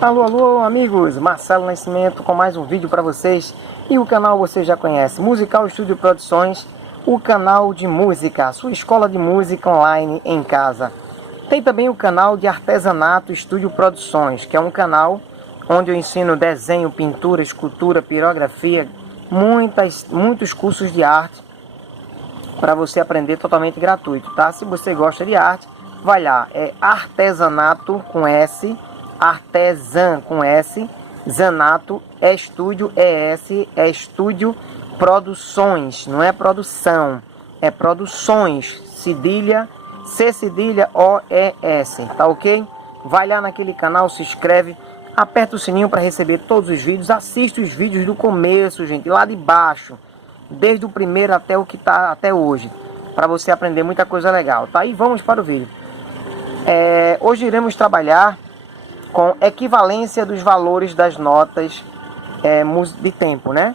Alô, alô, amigos! Marcelo Nascimento com mais um vídeo para vocês. E o canal você já conhece, Musical Studio Produções, o canal de música, a sua escola de música online em casa. Tem também o canal de Artesanato Estúdio Produções, que é um canal onde eu ensino desenho, pintura, escultura, pirografia, muitos cursos de arte para você aprender totalmente gratuito, tá? Se você gosta de arte, vai lá, é Artesanato com S, Artesan com S, Zanato, é Estúdio, é Estúdio Produções, não é produção, é produções, cedilha, C cedilha, O-E-S, tá ok? Vai lá naquele canal, se inscreve, aperta o sininho para receber todos os vídeos, assista os vídeos do começo, gente, lá de baixo, desde o primeiro até o que tá até hoje, para você aprender muita coisa legal, tá? E vamos para o vídeo. Hoje iremos trabalhar com equivalência dos valores das notas de tempo, né?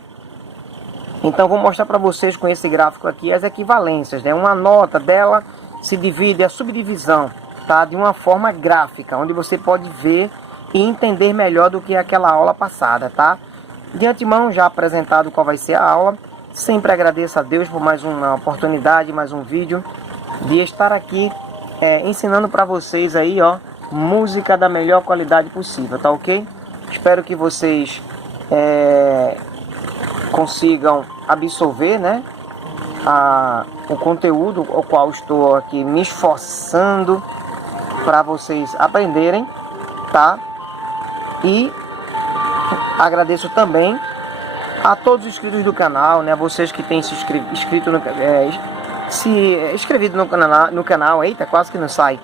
Então vou mostrar para vocês com esse gráfico aqui as equivalências, né? Uma nota dela se divide, a subdivisão, tá? De uma forma gráfica, onde você pode ver e entender melhor do que aquela aula passada, tá? De antemão já apresentado qual vai ser a aula. Sempre agradeço a Deus por mais uma oportunidade, mais um vídeo de estar aqui ensinando para vocês aí, ó, música da melhor qualidade possível, tá ok? Espero que vocês consigam absorver, né, o conteúdo o qual estou aqui me esforçando para vocês aprenderem, tá? E agradeço também a todos os inscritos do canal, né, vocês que têm se inscrito inscrevido no canal, eita, quase que não sai,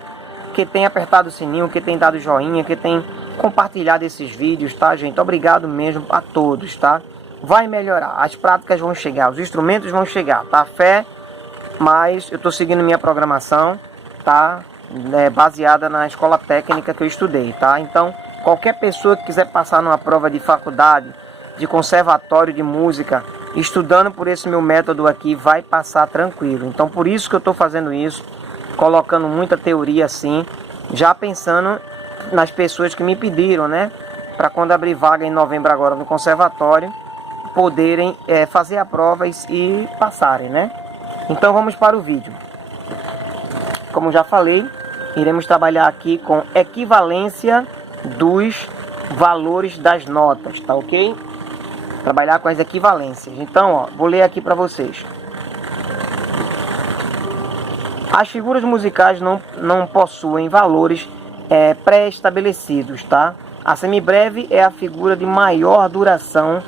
que tem apertado o sininho, que tem dado joinha, que tem compartilhado esses vídeos, tá, gente? Obrigado mesmo a todos, tá? Vai melhorar, as práticas vão chegar, os instrumentos vão chegar, tá? Fé, mas eu tô seguindo minha programação, tá? Baseada na escola técnica que eu estudei, tá? Então, qualquer pessoa que quiser passar numa prova de faculdade, de conservatório de música, estudando por esse meu método aqui, vai passar tranquilo. Então, por isso que eu tô fazendo isso, colocando muita teoria assim, já pensando nas pessoas que me pediram, né, para quando abrir vaga em novembro agora no conservatório, poderem fazer a prova e passarem, né? Então vamos para o vídeo. Como já falei, iremos trabalhar aqui com equivalência dos valores das notas, tá ok? Trabalhar com as equivalências. Então, ó, vou ler aqui para vocês. As figuras musicais não possuem valores pré-estabelecidos, tá? A semibreve é a figura de maior duração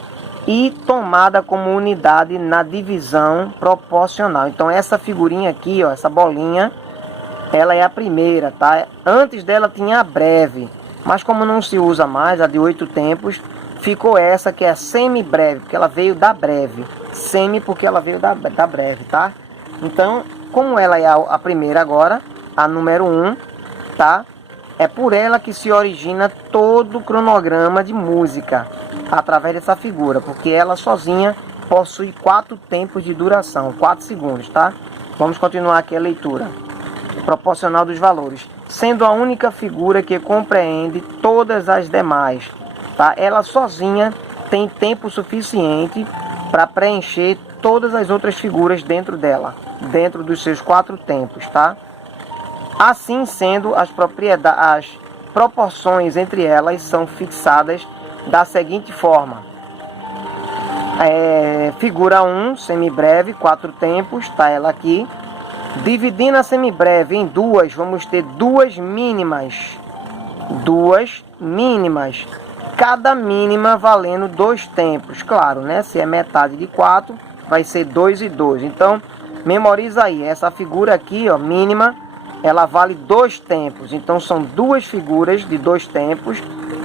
e tomada como unidade na divisão proporcional. Então essa figurinha aqui, ó, essa bolinha, ela é a primeira, tá? Antes dela tinha a breve, mas como não se usa mais, a de 8 tempos, ficou essa que é a semibreve, porque ela veio da breve. Semi porque ela veio da breve, tá? Então, como ela é a primeira agora, a número 1, tá? É por ela que se origina todo o cronograma de música, através dessa figura, porque ela sozinha possui 4 tempos de duração, 4 segundos, tá? Vamos continuar aqui a leitura. Proporcional dos valores, sendo a única figura que compreende todas as demais, tá? Ela sozinha tem tempo suficiente para preencher todas as outras figuras dentro dela, dentro dos seus 4 tempos, tá? Assim sendo, as proporções entre elas são fixadas da seguinte forma. Figura 1, semibreve, 4 tempos, tá ela aqui. Dividindo a semibreve em duas, vamos ter duas mínimas. Duas mínimas. Cada mínima valendo 2 tempos. Claro, né? Se é metade de 4, vai ser 2 e 2. Então, memoriza aí. Essa figura aqui, ó, mínima, ela vale 2 tempos. Então, são duas figuras de 2 tempos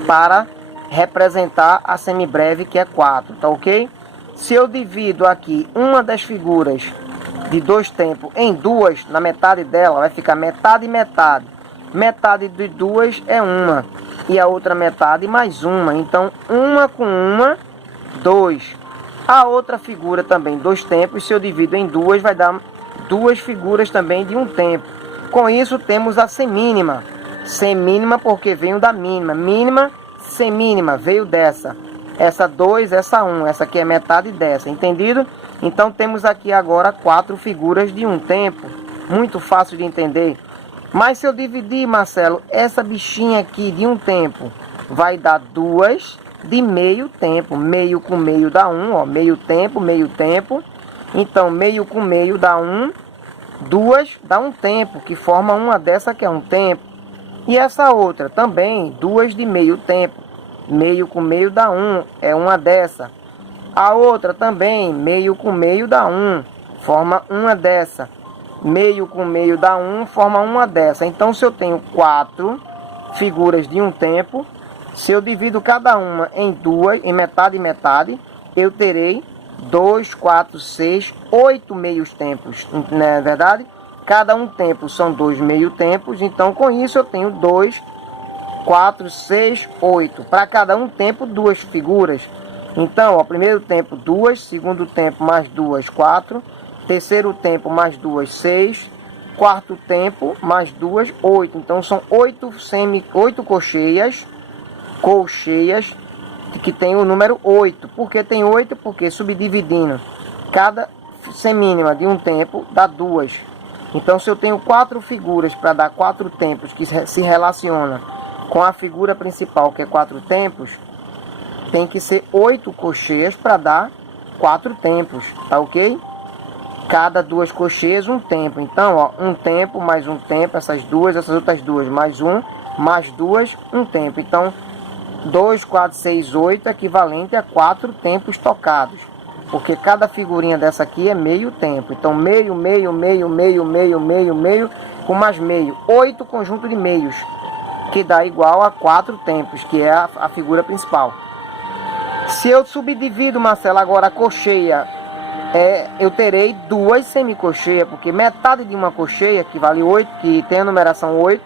para representar a semibreve, que é 4, tá ok? Se eu divido aqui uma das figuras de 2 tempos em duas, na metade dela vai ficar metade e metade. Metade de 2 é uma, e a outra metade mais uma. Então, uma com uma, 2. A outra figura também, 2 tempos, se eu divido em duas, vai dar 2 figuras também de 1 tempo. Com isso, temos a semínima. Semínima porque veio da mínima. Mínima semínima veio dessa. Essa 2, essa 1. Essa aqui é metade dessa, entendido? Então temos aqui agora 4 figuras de um tempo. Muito fácil de entender. Mas se eu dividir, Marcelo, essa bichinha aqui de um tempo, vai dar 2 de meio tempo. Meio com meio dá 1, ó. Meio tempo, meio tempo. Então, meio com meio dá 1. 2 dá um tempo, que forma uma dessa que é um tempo. E essa outra também, 2 de meio tempo. Meio com meio dá 1, é uma dessa. A outra também, meio com meio dá 1, forma uma dessa. Meio com meio dá 1, forma uma dessa. Então, se eu tenho 4 figuras de um tempo, se eu divido cada uma em duas, em metade e metade, eu terei 2, 4, 6, 8 meios tempos. Não é verdade? Cada um tempo são 2 meio tempos. Então, com isso, eu tenho 2, 4, 6, 8. Para cada um tempo, 2 figuras. Então, ó, primeiro tempo 2, segundo tempo mais 2, 4, terceiro tempo mais 2, 6, quarto tempo mais 2, 8. Então, são 8 colcheias que tem o número 8. Por que tem 8? Porque subdividindo cada semínima de um tempo dá 2. Então, se eu tenho 4 figuras para dar 4 tempos que se relacionam com a figura principal, que é 4 tempos, tem que ser 8 cocheias para dar 4 tempos, tá ok? Cada 2 cocheias, um tempo. Então, ó, um tempo mais um tempo, essas outras duas, mais um, mais 2, um tempo. Então, 2, 4, 6, 8 equivalente a 4 tempos tocados. Porque cada figurinha dessa aqui é meio tempo. Então, meio, meio, meio, meio, meio, meio, meio, com mais meio. 8 conjunto de meios, que dá igual a 4 tempos, que é a figura principal. Se eu subdivido, Marcelo, agora a cocheia, eu terei 2 semicocheias, porque metade de uma cocheia, que vale 8, que tem a numeração 8,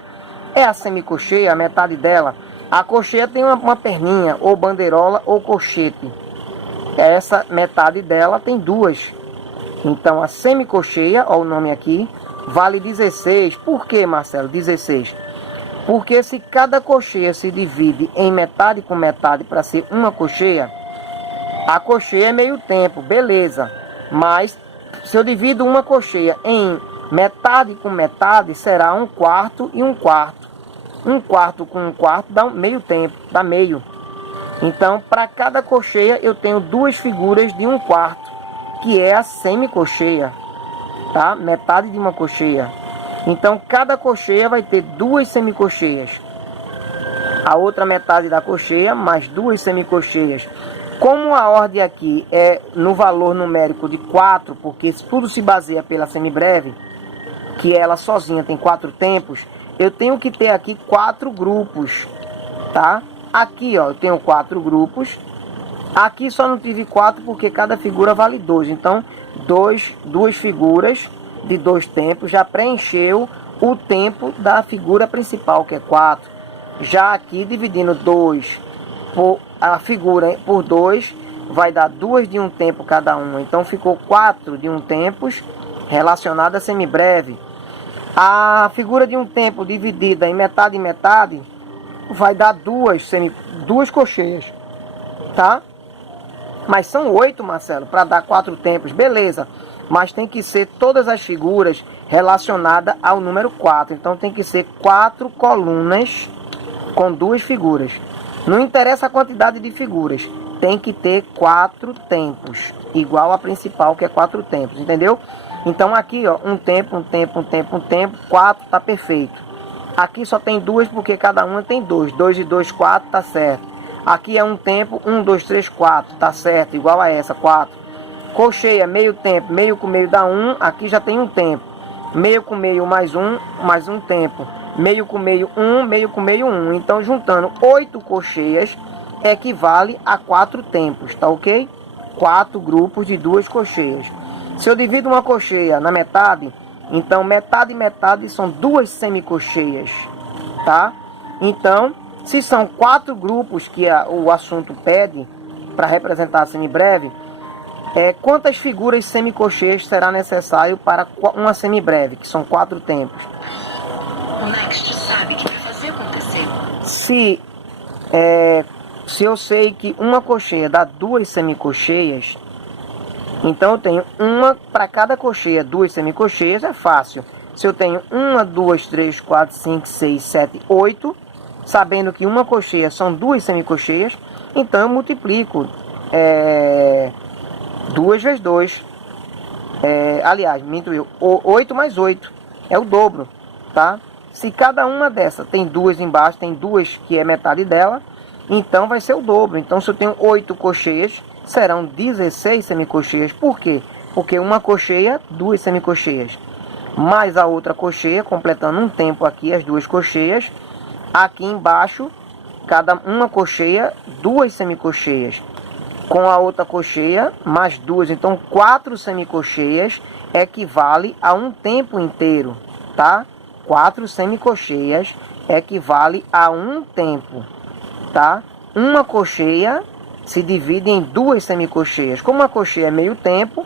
é a semicocheia, a metade dela. A cocheia tem uma perninha, ou bandeirola, ou cochete. Essa metade dela tem 2. Então, a semicocheia, ó o nome aqui, vale 16. Por que, Marcelo, 16? Porque se cada cocheia se divide em metade com metade para ser uma cocheia, a cocheia é meio tempo, beleza. Mas se eu divido uma cocheia em metade com metade, será um quarto e um quarto. Um quarto com um quarto dá meio tempo, dá meio. Então, para cada cocheia eu tenho 2 figuras de um quarto, que é a semicocheia, tá? Metade de uma cocheia. Então, cada cocheia vai ter 2 semicocheias. A outra metade da cocheia, mais 2 semicocheias. Como a ordem aqui é no valor numérico de 4, porque tudo se baseia pela semibreve, que ela sozinha tem 4 tempos, eu tenho que ter aqui 4 grupos, tá? Aqui, ó, eu tenho 4 grupos. Aqui só não tive 4 porque cada figura vale 2. Então, 2 figuras de 2 tempos já preencheu o tempo da figura principal, que é 4. Já aqui, dividindo 2 a figura por 2, vai dar 2 de um tempo cada uma. Então, ficou 4 de um tempos relacionada a semibreve. A figura de um tempo dividida em metade e metade vai dar 2 cocheias, tá? Mas são 8, Marcelo, para dar 4 tempos, beleza. Mas tem que ser todas as figuras relacionadas ao número 4. Então tem que ser 4 colunas com 2 figuras. Não interessa a quantidade de figuras, tem que ter 4 tempos, igual a principal, que é 4 tempos, entendeu? Então aqui, ó, um tempo, 4 tá perfeito. Aqui só tem 2 porque cada uma tem 2. 2 e 2, 4, tá certo. Aqui é um tempo, 1, 2, 3, 4, tá certo, igual a essa, 4. Cocheia, meio tempo, meio com meio dá 1, aqui já tem um tempo. Meio com meio mais um tempo. Meio com meio 1, meio com meio 1. Então, juntando 8 cocheias, equivale a 4 tempos, tá ok? 4 grupos de 2 cocheias. Se eu divido uma cocheia na metade, então metade e metade são 2 semicocheias, tá? Então, se são 4 grupos que o assunto pede para representar a semibreve, quantas figuras semicocheias será necessário para uma semibreve, que são 4 tempos? O Next sabe que vai fazer acontecer. Se Se eu sei que uma cocheia dá 2 semicocheias, então eu tenho uma para cada cocheia, 2 semicocheias, é fácil. Se eu tenho 1, 2, 3, 4, 5, 6, 7, 8, sabendo que uma cocheia são 2 semicocheias, então eu multiplico 2 vezes 2. Aliás, minto eu, 8 mais 8 é o dobro, tá? Se cada uma dessa tem 2 embaixo, tem 2 que é metade dela, então vai ser o dobro. Então se eu tenho 8 cocheias, serão 16 semicocheias. Por quê? Porque uma cocheia, 2 semicocheias, mais a outra cocheia, completando um tempo aqui, as 2 cocheias. Aqui embaixo, cada uma cocheia, 2 semicocheias. Com a outra cocheia, mais 2. Então 4 semicocheias equivale a um tempo inteiro, tá? 4 semicocheias equivale a um tempo, tá? Uma cocheia se divide em 2 semicocheias. Como uma cocheia é meio tempo,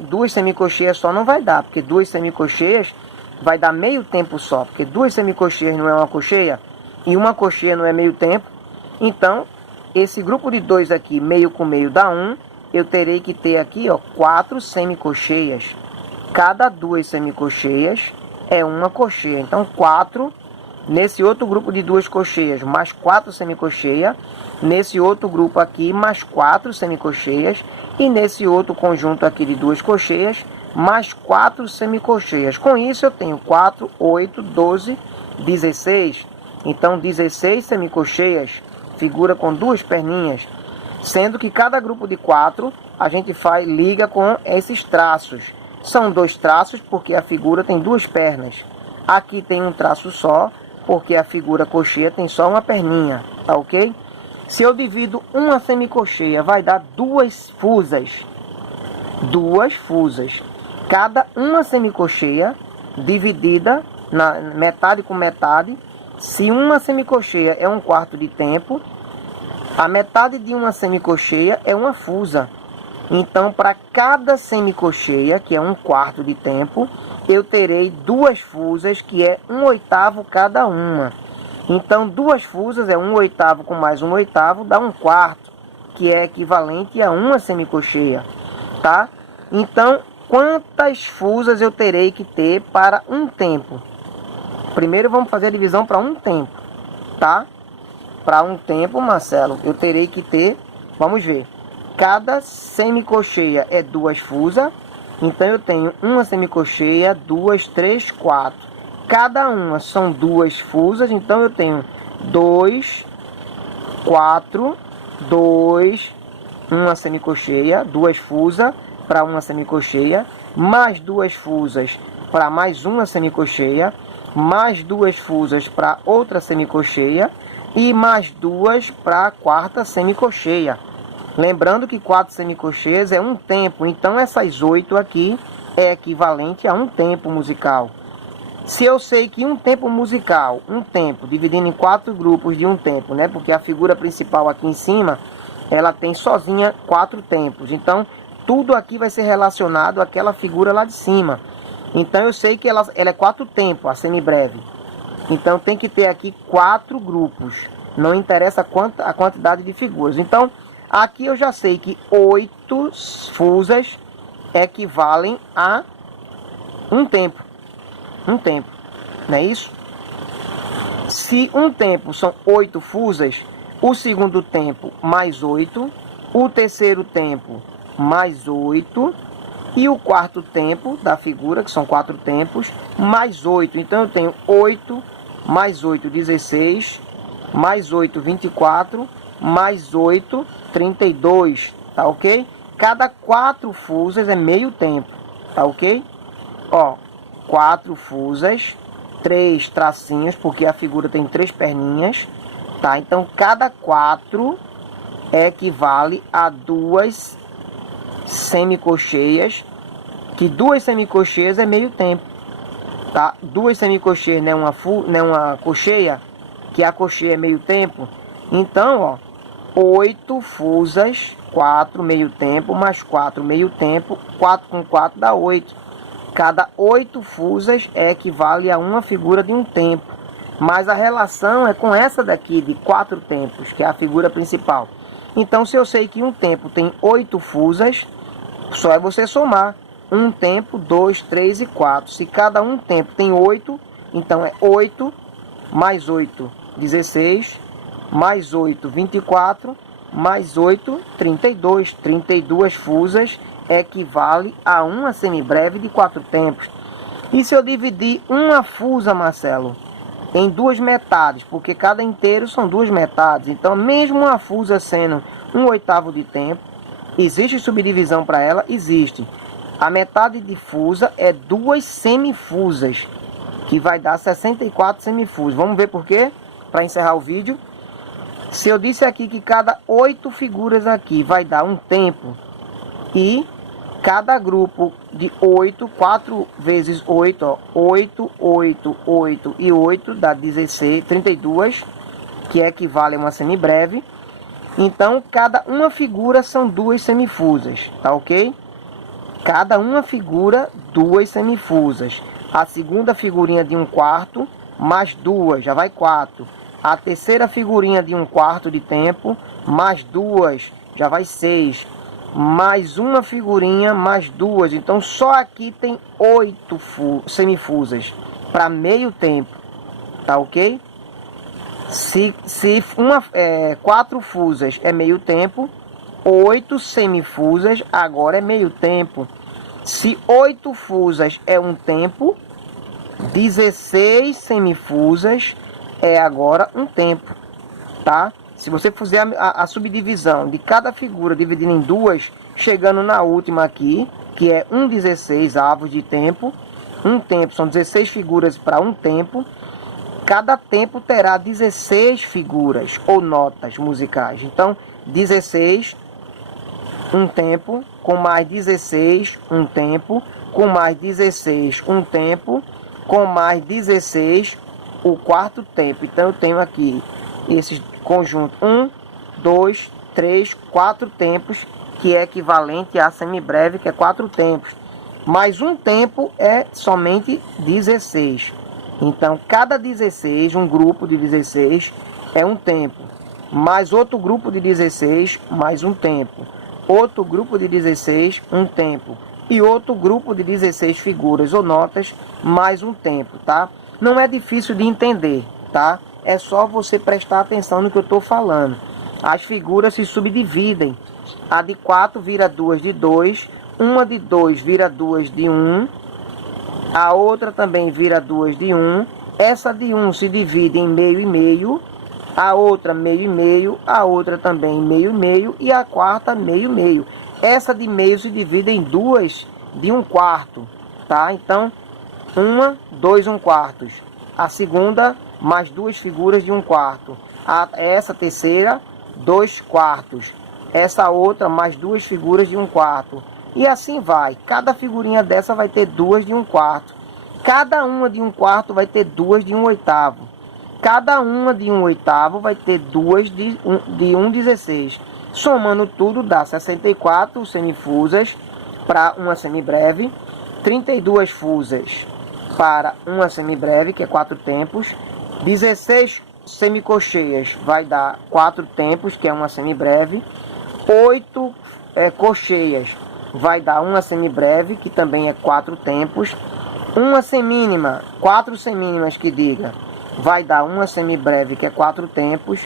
2 semicocheias só não vai dar, porque 2 semicocheias vai dar meio tempo só, porque 2 semicocheias não é uma cocheia e uma cocheia não é meio tempo. Então, esse grupo de 2 aqui, meio com meio dá 1, eu terei que ter aqui, ó, 4 semicocheias. Cada 2 semicocheias é uma cocheia. Então, 4 nesse outro grupo de 2 cocheias, mais 4 semicocheias. Nesse outro grupo aqui, mais 4 semicocheias. E nesse outro conjunto aqui de 2 cocheias, mais 4 semicocheias. Com isso, eu tenho 4, 8, 12, 16. Então, 16 semicocheias, figura com 2 perninhas. Sendo que cada grupo de 4, a gente liga com esses traços. São 2 traços porque a figura tem 2 pernas. Aqui tem um traço só, porque a figura cocheia tem só uma perninha, tá ok? Se eu divido uma semicocheia, vai dar 2 fusas. 2 fusas. Cada uma semicocheia dividida na metade com metade. Se uma semicocheia é 1/4 de tempo, a metade de uma semicocheia é uma fusa. Então, para cada semicocheia, que é 1/4 de tempo, eu terei 2 fusas, que é 1/8 cada uma. Então, 2 fusas é 1/8 com mais 1/8, dá 1/4, que é equivalente a uma semicocheia, tá? Então, quantas fusas eu terei que ter para um tempo? Primeiro, vamos fazer a divisão para um tempo, tá? Para um tempo, Marcelo, eu terei que ter, vamos ver, cada semicocheia é 2 fusas, então eu tenho uma semicocheia, 2, 3, 4. Cada uma são 2 fusas, então eu tenho 2, 4, 2, uma semicocheia, 2 fusas para uma semicocheia, mais 2 fusas para mais uma semicocheia, mais 2 fusas para outra semicocheia e mais 2 para a quarta semicocheia. Lembrando que 4 semicocheias é um tempo, então essas 8 aqui é equivalente a um tempo musical. Se eu sei que um tempo musical, um tempo, dividindo em 4 grupos de um tempo, né? Porque a figura principal aqui em cima, ela tem sozinha 4 tempos. Então, tudo aqui vai ser relacionado àquela figura lá de cima. Então, eu sei que ela é 4 tempos, a semibreve. Então, tem que ter aqui 4 grupos. Não interessa a quantidade de figuras. Então, aqui eu já sei que 8 fusas equivalem a um tempo. Um tempo, não é isso? Se um tempo são 8 fusas, o segundo tempo mais 8, o terceiro tempo mais 8 e o quarto tempo da figura, que são 4 tempos, mais 8. Então eu tenho 8 mais 8, 16, mais 8, 24, mais 8, 32, tá ok? Cada 4 fusas é meio tempo, tá ok? Ó, 4 fusas, 3 tracinhos, porque a figura tem 3 perninhas, tá? Então, cada 4 equivale a 2 semicocheias, que 2 semicocheias é meio tempo, tá? 2 semicocheias não é uma cocheia, que a cocheia é meio tempo. Então, ó, 8 fusas, 4 meio tempo, mais 4 meio tempo, 4 com 4 dá 8. Cada 8 fusas equivale a uma figura de um tempo. Mas a relação é com essa daqui de 4 tempos, que é a figura principal. Então, se eu sei que um tempo tem 8 fusas, só é você somar. Um tempo, 2, 3 e 4. Se cada um tempo tem 8, então é 8 mais 8, 16, mais 8, 24, mais 8, 32. 32 fusas equivale a uma semibreve de 4 tempos. E se eu dividir uma fusa, Marcelo, em 2 metades, porque cada inteiro são 2 metades, então mesmo uma fusa sendo 1/8 de tempo, existe subdivisão para ela? Existe. A metade de fusa é 2 semifusas, que vai dar 64 semifusas. Vamos ver por quê? Para encerrar o vídeo. Se eu disse aqui que cada 8 figuras aqui vai dar um tempo, e cada grupo de 8, 4 vezes 8, ó, 8, 8, 8 e 8 dá 16, 32, que equivale a uma semibreve. Então, cada uma figura são 2 semifusas, tá ok? Cada uma figura, 2 semifusas. A segunda figurinha de 1/4, mais 2, já vai 4. A terceira figurinha de 1/4 de tempo, mais 2, já vai 6. Mais uma figurinha, mais 2. Então, só aqui tem 8 semifusas para meio tempo, tá ok? Se 4 fusas é meio tempo, 8 semifusas agora é meio tempo. Se 8 fusas é um tempo, 16 semifusas é agora um tempo, tá? Se você fizer a subdivisão de cada figura dividindo em 2, chegando na última aqui, que é 1/16 avos de tempo. Um tempo são 16 figuras para um tempo. Cada tempo terá 16 figuras ou notas musicais. Então, 16, um tempo, com mais 16, um tempo, com mais 16, um tempo, com mais 16, o quarto tempo. Então, eu tenho aqui esse conjunto 1, 2, 3, 4 tempos, que é equivalente a semibreve, que é 4 tempos. Mas um tempo é somente 16. Então, cada 16, um grupo de 16, é um tempo. Mais outro grupo de 16, mais um tempo. Outro grupo de 16, um tempo. E outro grupo de 16 figuras ou notas, mais um tempo, tá? Não é difícil de entender, tá? É só você prestar atenção no que eu estou falando. As figuras se subdividem. A de 4 vira 2 de 2. Uma de 2 vira 2 de 1. A outra também vira 2 de 1. Essa de 1 se divide em meio e meio. A outra meio e meio. A outra também meio e meio. E a quarta meio e meio. Essa de meio se divide em 2 de 1/4. Tá? Então, uma, 2 1/4. A segunda, mais 2 figuras de 1/4. Essa terceira, 2/4. Essa outra, mais 2 figuras de 1/4. E assim vai. Cada figurinha dessa vai ter 2 de 1/4. Cada uma de 1/4 vai ter 2 de 1/8. Cada uma de 1/8 vai ter 2 de 1/16. Somando tudo dá 64 semifusas para uma semibreve. 32 fusas para uma semibreve, que é 4 tempos. 16 semicocheias vai dar 4 tempos, que é uma semibreve. 8 cocheias vai dar uma semibreve, que também é 4 tempos. Uma semínima, 4 semínimas que diga, vai dar uma semibreve, que é 4 tempos.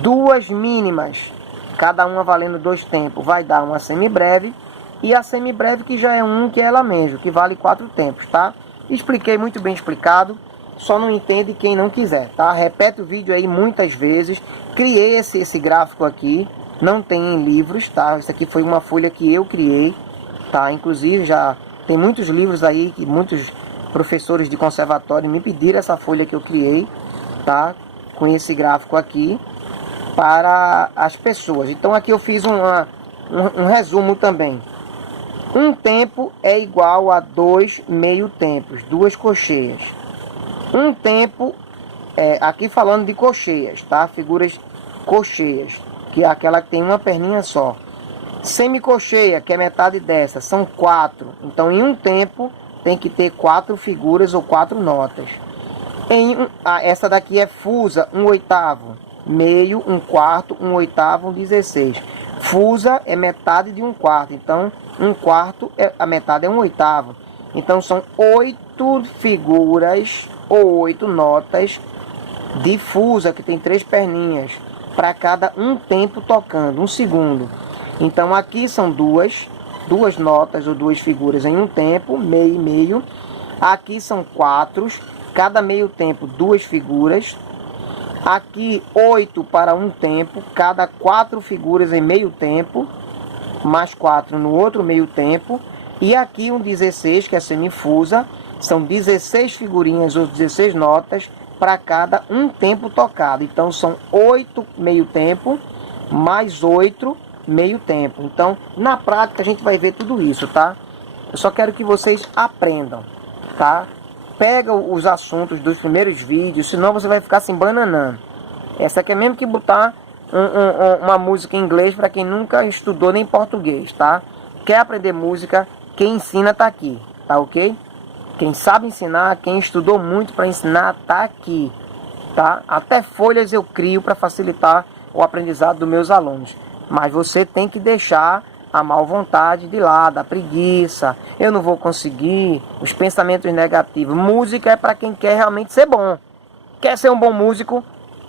2 mínimas, cada uma valendo 2 tempos, vai dar uma semibreve. E a semibreve, que já é que é ela mesma, que vale 4 tempos, tá? Expliquei muito bem explicado, só não entende quem não quiser, tá? Repete o vídeo aí muitas vezes. Criei esse gráfico aqui, não tem em livros, tá? Isso aqui foi uma folha que eu criei, tá? Inclusive já tem muitos livros aí que muitos professores de conservatório me pediram essa folha que eu criei, tá? Com esse gráfico aqui para as pessoas. Então aqui eu fiz um resumo também. Um tempo é igual a 2 meio tempos, 2 cocheias. Um tempo, aqui falando de cocheias, tá? Figuras cocheias, que é aquela que tem uma perninha só. Semicocheia, que é metade dessa, são 4. Então, em um tempo, tem que ter 4 figuras ou 4 notas. essa daqui é fusa, 1/8, meio, 1/4, 1/8, 16. Fusa é metade de 1/4, então 1/4, a metade é 1/8. Então são 8 figuras ou 8 notas de fusa, que tem 3 perninhas, para cada um tempo tocando, 1 segundo. Então aqui são duas notas ou 2 figuras em um tempo, meio e meio. Aqui são 4, cada meio tempo 2 figuras. Aqui 8 para um tempo, cada 4 figuras em meio tempo, mais 4 no outro meio tempo. E aqui um 16, que é semifusa, são 16 figurinhas ou 16 notas para cada um tempo tocado. Então são 8 meio tempo, mais 8 meio tempo. Então na prática a gente vai ver tudo isso, tá? Eu só quero que vocês aprendam, tá? Pega os assuntos dos primeiros vídeos, senão você vai ficar se embananando. Essa aqui é mesmo que botar uma música em inglês para quem nunca estudou nem português, tá? Quer aprender música, quem ensina tá aqui, tá ok? Quem sabe ensinar, quem estudou muito para ensinar, tá aqui, tá? Até folhas eu crio para facilitar o aprendizado dos meus alunos. Mas você tem que deixar a má vontade de lado, a preguiça, eu não vou conseguir, os pensamentos negativos. Música é para quem quer realmente ser bom. Quer ser um bom músico?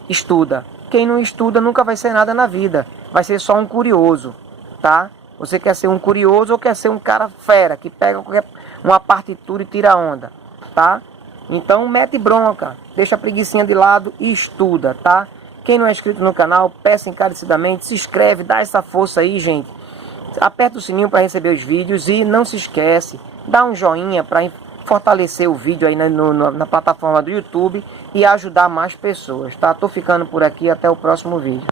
Estuda. Quem não estuda nunca vai ser nada na vida. Vai ser só um curioso, tá? Você quer ser um curioso ou quer ser um cara fera, que pega uma partitura e tira onda, tá? Então mete bronca, deixa a preguicinha de lado e estuda, tá? Quem não é inscrito no canal, peça encarecidamente, se inscreve, dá essa força aí, gente. Aperta o sininho para receber os vídeos e não se esquece, dá um joinha para fortalecer o vídeo aí na plataforma do YouTube e ajudar mais pessoas, tá? Tô ficando por aqui, até o próximo vídeo.